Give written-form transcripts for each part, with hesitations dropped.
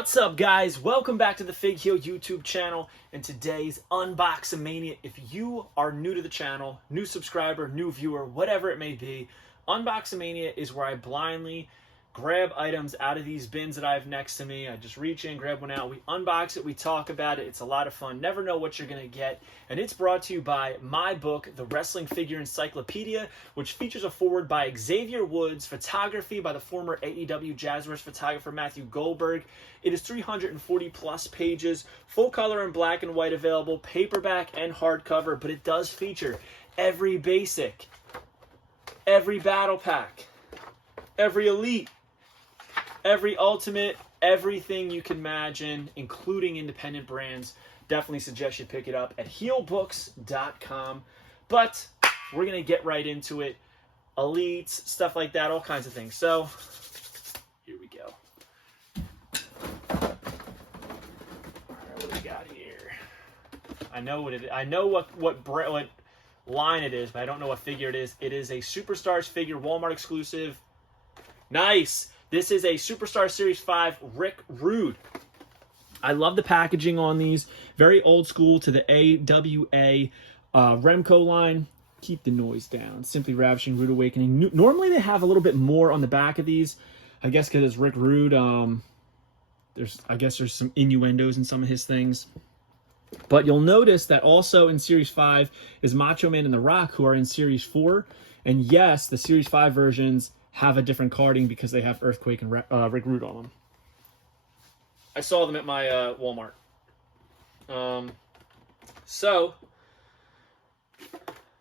What's up, guys? Welcome back to the Fig Heel YouTube channel and today's Unboxamania. If you are new to the channel, new subscriber, new viewer, whatever it may be, Unboxamania is where I blindly grab items out of these bins that I have next to me. I just reach in, grab one out, we unbox it, we talk about it. It's a lot of fun. Never know what you're going to get. And it's brought to you by my book, The Wrestling Figure Encyclopedia, which features a foreword by Xavier Woods, photography by the former AEW Jazzwares photographer Matthew Goldberg. It is 340 plus pages, full color and black and white available, paperback and hardcover, but it does feature every basic, every battle pack, every elite, every ultimate, everything you can imagine, including independent brands. Definitely suggest you pick it up at heelbooks.com. But we're going to get right into it. Elites, stuff like that, all kinds of things. So, here we go. All right, what do we got here? I know what it is. I know what line it is, but I don't know what figure it is. It is a Superstars figure, Walmart exclusive. Nice. This is a Superstar Series 5 Rick Rude. I love the packaging on these. Very old school to the AWA Remco line. Keep the noise down. Simply Ravishing, Rude Awakening. Normally they have a little bit more on the back of these. I guess because it's Rick Rude. I guess there's some innuendos in some of his things. But you'll notice that also in Series 5 is Macho Man and The Rock, who are in Series 4. And yes, the Series 5 versions have a different carding because they have Earthquake and Rick Rude on them. I saw them at my Walmart. So,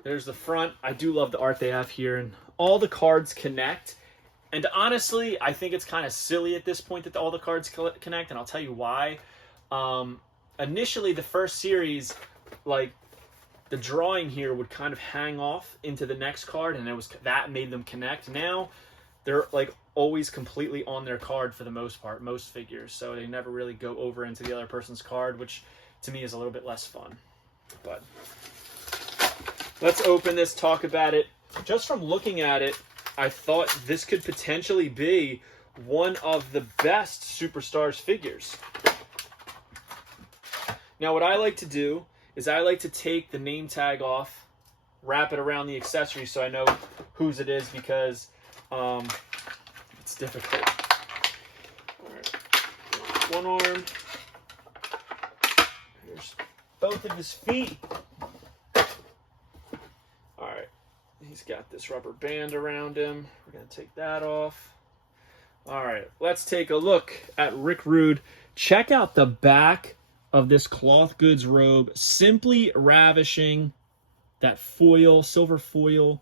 there's the front. I do love the art they have here. And all the cards connect. And honestly, I think it's kind of silly at this point that all the cards connect. And I'll tell you why. Initially, the first series, like, the drawing here would kind of hang off into the next card, and that made them connect. Now, they're like always completely on their card for the most part, most figures, so they never really go over into the other person's card, which to me is a little bit less fun. But let's open this, talk about it. Just from looking at it, I thought this could potentially be one of the best Superstars figures. Now, what I like to do is I like to take the name tag off, wrap it around the accessory so I know whose it is, because it's difficult. All right. One arm. Here's both of his feet. All right. He's got this rubber band around him. We're going to take that off. All right. Let's take a look at Rick Rude. Check out the back of this cloth goods robe. Simply ravishing. That foil, silver foil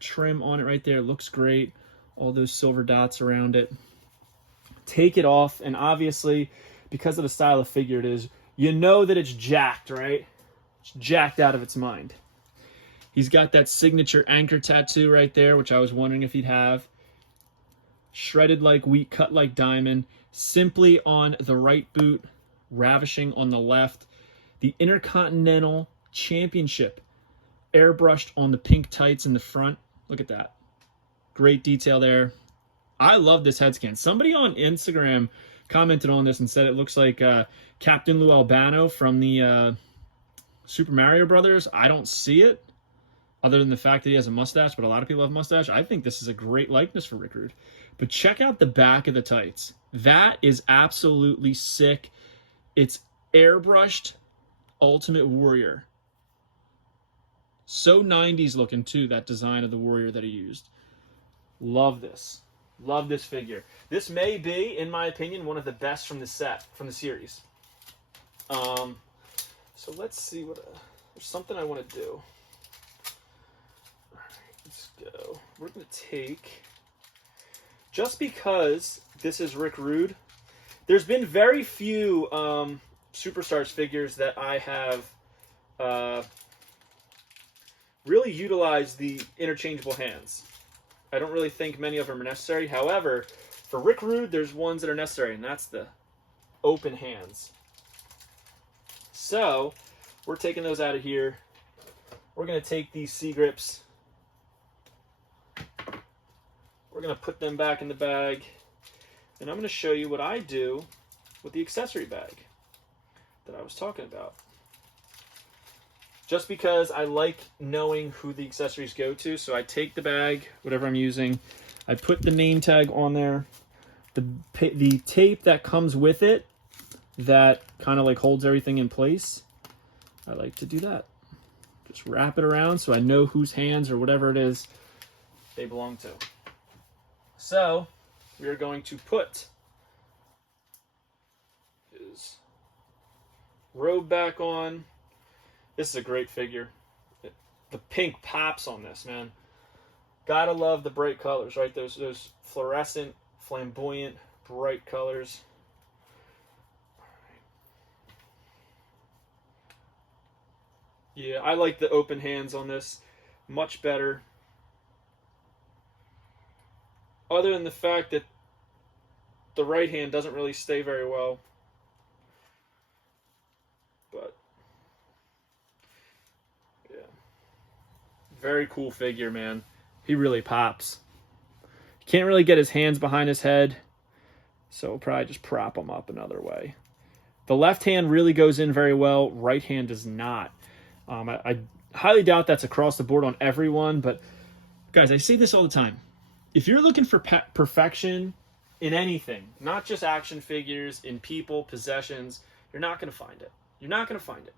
trim on it right there. Looks great. All those silver dots around it. Take it off, and obviously, because of the style of figure it is, you know that it's jacked, right? It's jacked out of its mind. He's got that signature anchor tattoo right there, which I was wondering if he'd have. Shredded like wheat, cut like diamond. Simply on the right boot. Ravishing on the left. The Intercontinental Championship airbrushed on the pink tights in the front. Look at that. Great detail there. I love this head scan. Somebody on Instagram commented on this and said it looks like Captain Lou Albano from the Super Mario Brothers. I don't see it, other than the fact that he has a mustache, but a lot of people have mustache. I think this is a great likeness for Rick Rude. But check out the back of the tights. That is absolutely sick. It's airbrushed Ultimate Warrior. So 90s looking too, that design of the Warrior that he used. Love this. Love this figure. This may be, in my opinion, one of the best from the set, from the series. So let's see what... there's something I want to do. All right, let's go. We're going to take... Just because this is Rick Rude, there's been very few Superstars figures that I have really utilized the interchangeable hands. I don't really think many of them are necessary. However, for Rick Rude, there's ones that are necessary, and that's the open hands. So, we're taking those out of here. We're going to take these C-grips. We're going to put them back in the bag. And I'm going to show you what I do with the accessory bag that I was talking about. Just because I like knowing who the accessories go to. So I take the bag, whatever I'm using, I put the name tag on there. The tape that comes with it that kind of like holds everything in place, I like to do that. Just wrap it around so I know whose hands or whatever it is they belong to. So we are going to put his robe back on. This is a great figure. The pink pops on this, man. Gotta love the bright colors, right? Those fluorescent, flamboyant, bright colors. Yeah, I like the open hands on this much better. Other than the fact that the right hand doesn't really stay very well. But yeah. Very cool figure, man. He really pops. Can't really get his hands behind his head, so we'll probably just prop him up another way. The left hand really goes in very well. Right hand does not. I highly doubt that's across the board on everyone, but guys, I say this all the time. If you're looking for perfection in anything, not just action figures, in people, possessions, you're not going to find it. You're not going to find it.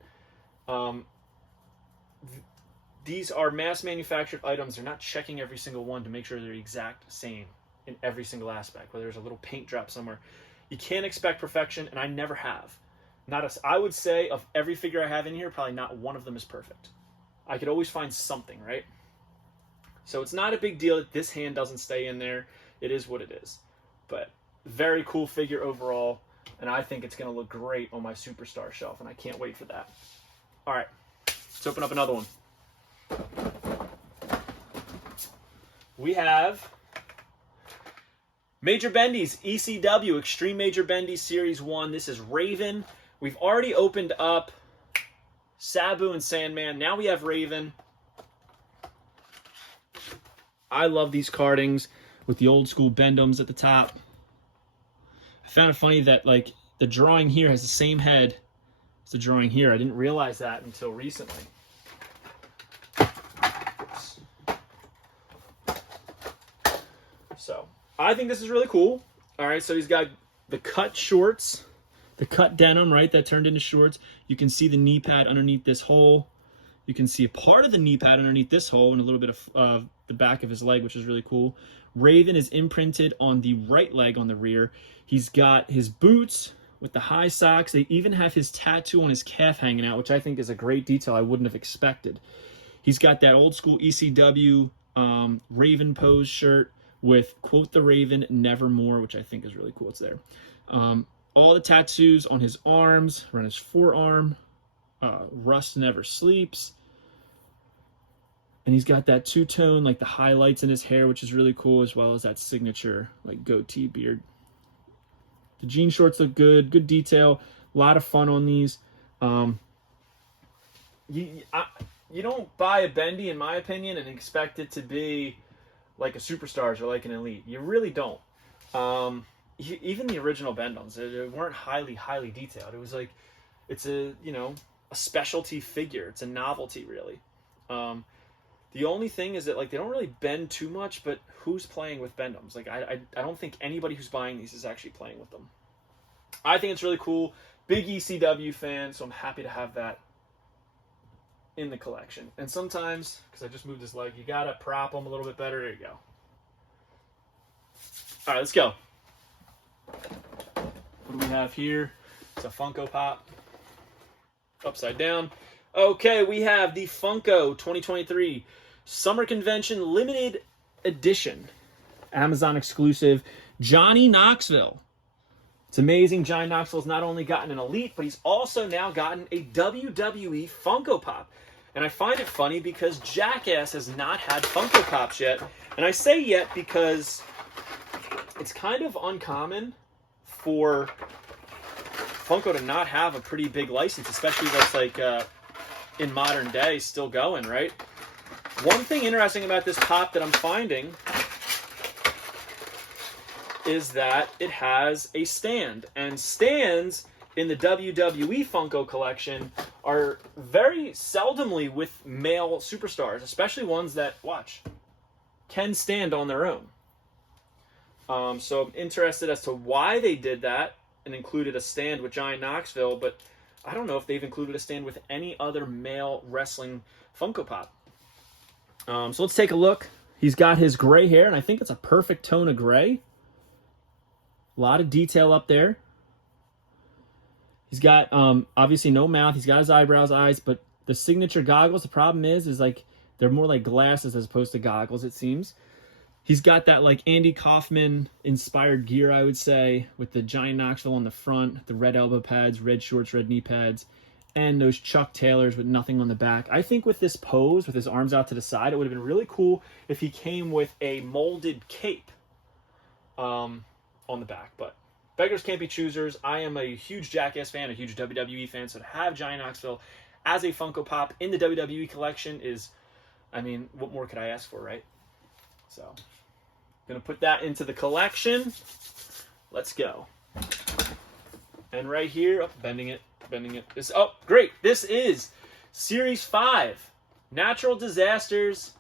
These are mass manufactured items. They're not checking every single one to make sure they're the exact same in every single aspect, whether there's a little paint drop somewhere. You can't expect perfection, and I never have. I would say of every figure I have in here, probably not one of them is perfect. I could always find something, right? So it's not a big deal that this hand doesn't stay in there. It is what it is. But very cool figure overall, and I think it's going to look great on my Superstar shelf, and I can't wait for that. All right, let's open up another one. We have Major Bendy's ECW Extreme Major Bendy Series 1. This is Raven. We've already opened up Sabu and Sandman. Now we have Raven. I love these cardings with the old school Bendums at the top. I found it funny that like the drawing here has the same head as the drawing here. I didn't realize that until recently. So I think this is really cool. All right, so he's got the cut shorts, the cut denim, right, that turned into shorts. You can see the knee pad underneath this hole. You can see a part of the knee pad underneath this hole and a little bit of the back of his leg, which is really cool. Raven is imprinted on the right leg on the rear. He's got his boots with the high socks. They even have his tattoo on his calf hanging out, which I think is a great detail I wouldn't have expected. He's got that old school ECW Raven pose shirt with quote the Raven nevermore, which I think is really cool. It's there. All the tattoos on his arms, or on his forearm. Rust never sleeps. And he's got that two-tone, like the highlights in his hair, which is really cool, as well as that signature like goatee beard. The jean shorts look good. Good detail. A lot of fun on these. You don't buy a Bendy, in my opinion, and expect it to be like a Superstars or like an Elite. You really don't. Even the original Bendums, they weren't highly detailed. It was like, it's a specialty figure. It's a novelty, really. The only thing is that like they don't really bend too much, but who's playing with Bendums? Like I don't think anybody who's buying these is actually playing with them. I think it's really cool. Big ECW fan, so I'm happy to have that in the collection. And sometimes, because I just moved his leg, you gotta prop him a little bit better. There you go. All right, let's go. What do we have here? It's a Funko Pop. Upside down. Okay, we have the Funko 2023 Summer Convention Limited Edition. Amazon exclusive. Johnny Knoxville. It's amazing. Johnny Knoxville's not only gotten an Elite, but he's also now gotten a WWE Funko Pop. And I find it funny because Jackass has not had Funko Pops yet. And I say yet because it's kind of uncommon for Funko to not have a pretty big license, especially that's like in modern day still going, right? One thing interesting about this pop that I'm finding is that it has a stand. And stands in the WWE Funko collection are very seldomly with male superstars, especially ones that, watch, can stand on their own. So I'm interested as to why they did that and included a stand with Giant Knoxville, but I don't know if they've included a stand with any other male wrestling Funko Pop. So let's take a look. He's got his gray hair, and I think it's a perfect tone of gray. A lot of detail up there. He's got, obviously no mouth. He's got his eyebrows, eyes, but the signature goggles, the problem is like, they're more like glasses as opposed to goggles, it seems. He's got that like Andy Kaufman inspired gear, I would say, with the Giant Knoxville on the front, the red elbow pads, red shorts, red knee pads, and those Chuck Taylors with nothing on the back. I think with this pose, with his arms out to the side, it would have been really cool if he came with a molded cape on the back. But beggars can't be choosers. I am a huge Jackass fan, a huge WWE fan, so to have Giant Knoxville as a Funko Pop in the WWE collection is, I mean, what more could I ask for, right? So, gonna put that into the collection. Let's go. And right here, oh, bending it. This, oh, great. This is Series 5, Natural Disasters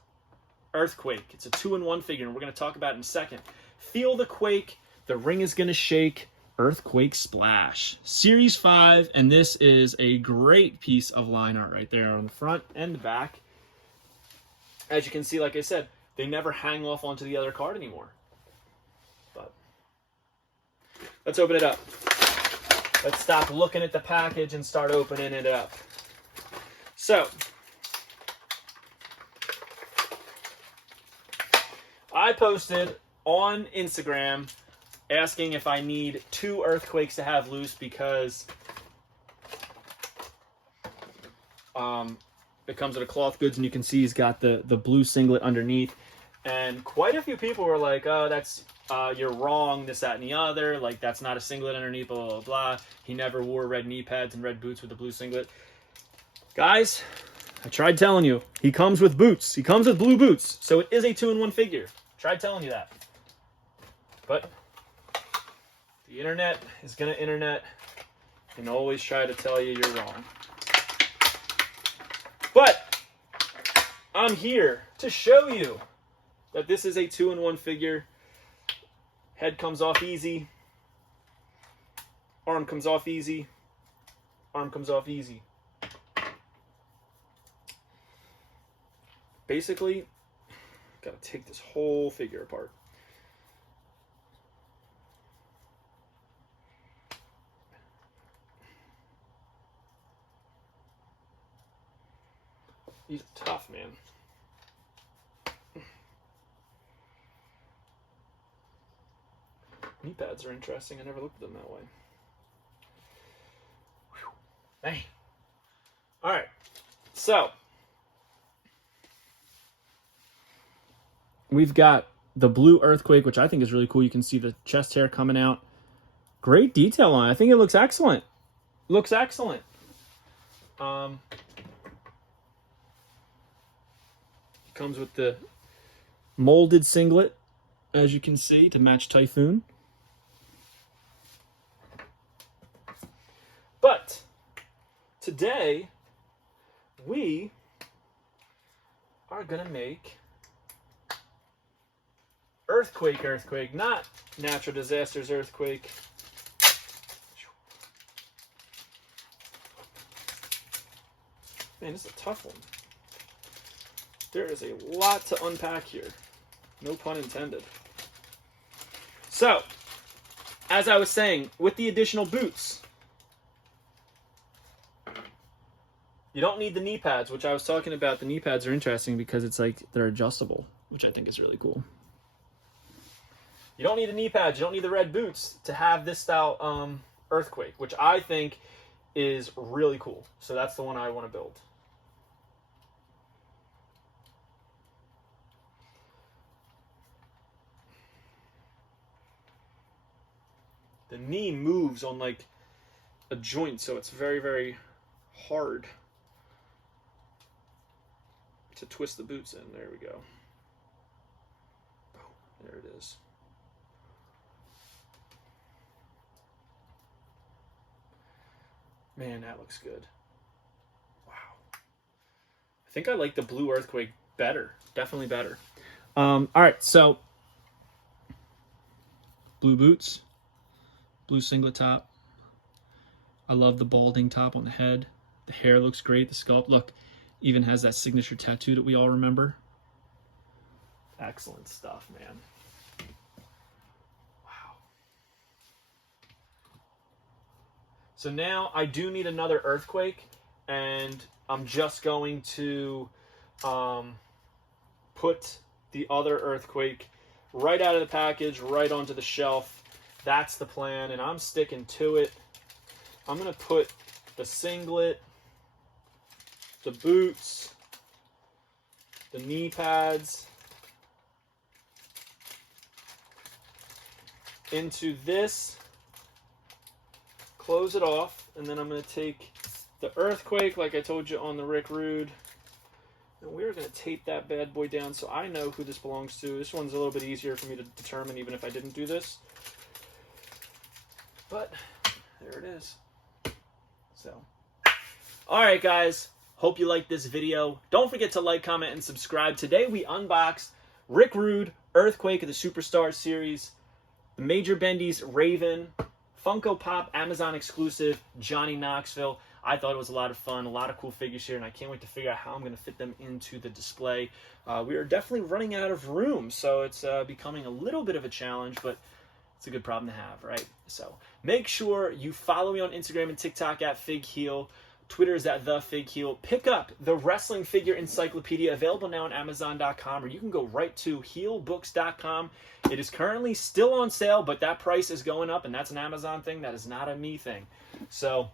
Earthquake. It's a 2-in-1 figure, and we're going to talk about it in a second. Feel the quake. The ring is going to shake. Earthquake Splash. Series 5, and this is a great piece of line art right there on the front and the back. As you can see, like I said, they never hang off onto the other card anymore. But let's open it up. Let's stop looking at the package and start opening it up. So, I posted on Instagram asking if I need 2 earthquakes to have loose because it comes with a cloth goods, and you can see he's got the blue singlet underneath. And quite a few people were like, oh, that's you're wrong, this, that, and the other. Like, that's not a singlet underneath, blah, blah, blah. He never wore red knee pads and red boots with the blue singlet. Guys, I tried telling you. He comes with boots. He comes with blue boots. So it is a 2-in-1 figure. Tried telling you that. But the internet is going to internet and always try to tell you you're wrong. But I'm here to show you that this is a 2-in-1 figure. Head comes off easy. Arm comes off easy. Arm comes off easy. Basically, gotta take this whole figure apart. These are tough, man. Knee pads are interesting. I never looked at them that way. Whew. Dang. All right. So, we've got the blue earthquake, which I think is really cool. You can see the chest hair coming out. Great detail on it. I think it looks excellent. Looks excellent. Comes with the molded singlet, as you can see, to match Typhoon. But today, we are going to make Earthquake, not Natural Disasters Earthquake. Man, this is a tough one. There is a lot to unpack here. No pun intended. So, as I was saying, with the additional boots, you don't need the knee pads, which I was talking about. The knee pads are interesting because it's like they're adjustable, which I think is really cool. You don't need the knee pads. You don't need the red boots to have this style Earthquake, which I think is really cool. So that's the one I want to build. The knee moves on like a joint, so it's very, very hard to twist the boots in. There we go. There it is. Man, that looks good. Wow. I think I like the blue Earthquake better. Definitely better. All right, so blue boots, blue singlet top. I love the balding top on the head. The hair looks great. The sculpt, look, even has that signature tattoo that we all remember. Excellent stuff, man. Wow. So now I do need another Earthquake, and I'm just going to put the other Earthquake right out of the package, right onto the shelf. That's the plan, and I'm sticking to it. I'm going to put the singlet, the boots, the knee pads into this, close it off, and then I'm going to take the Earthquake, like I told you on the Rick Rude, and we're going to tape that bad boy down so I know who this belongs to. This one's a little bit easier for me to determine even if I didn't do this. But there it is. So, all right, guys. Hope you liked this video. Don't forget to like, comment, and subscribe. Today we unboxed Rick Rude, Earthquake of the Superstar series, the Major Bendy's Raven, Funko Pop Amazon exclusive, Johnny Knoxville. I thought it was a lot of fun, a lot of cool figures here, and I can't wait to figure out how I'm going to fit them into the display. We are definitely running out of room, so it's becoming a little bit of a challenge, but it's a good problem to have, right? So make sure you follow me on Instagram and TikTok at FigHeel. Twitter is at TheFigHeel. Pick up the Wrestling Figure Encyclopedia, available now on Amazon.com, or you can go right to heelbooks.com. It is currently still on sale, but that price is going up, and that's an Amazon thing. That is not a me thing. So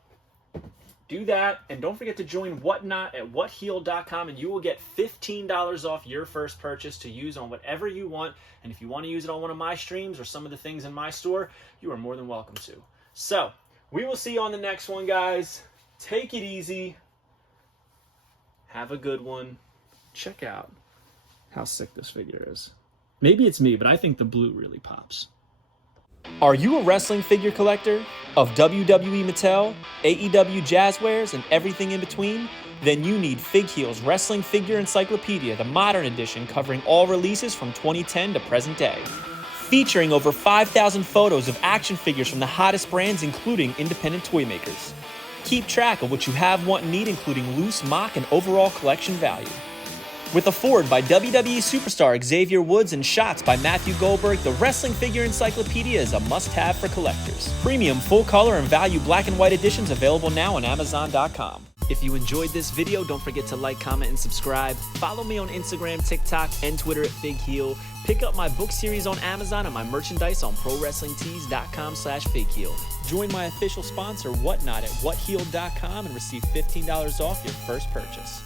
do that, and don't forget to join Whatnot at whatheel.com, and you will get $15 off your first purchase to use on whatever you want. And if you want to use it on one of my streams or some of the things in my store, you are more than welcome to. So we will see you on the next one, guys. Take it easy. Have a good one. Check out how sick this figure is. Maybe it's me, but I think the blue really pops. Are you a wrestling figure collector of WWE Mattel, AEW Jazzwares, and everything in between? Then you need FigHeel's Wrestling Figure Encyclopedia, the modern edition covering all releases from 2010 to present day. Featuring over 5,000 photos of action figures from the hottest brands, including independent toy makers. Keep track of what you have, want, and need, including loose, mock, and overall collection value. With a foreword by WWE superstar Xavier Woods and shots by Matthew Goldberg, the Wrestling Figure Encyclopedia is a must-have for collectors. Premium full-color and value black and white editions available now on Amazon.com. If you enjoyed this video, don't forget to like, comment, and subscribe. Follow me on Instagram, TikTok, and Twitter at FigHeel. Pick up my book series on Amazon and my merchandise on ProWrestlingTees.com/FigHeel. Join my official sponsor, Whatnot, at whatheel.com and receive $15 off your first purchase.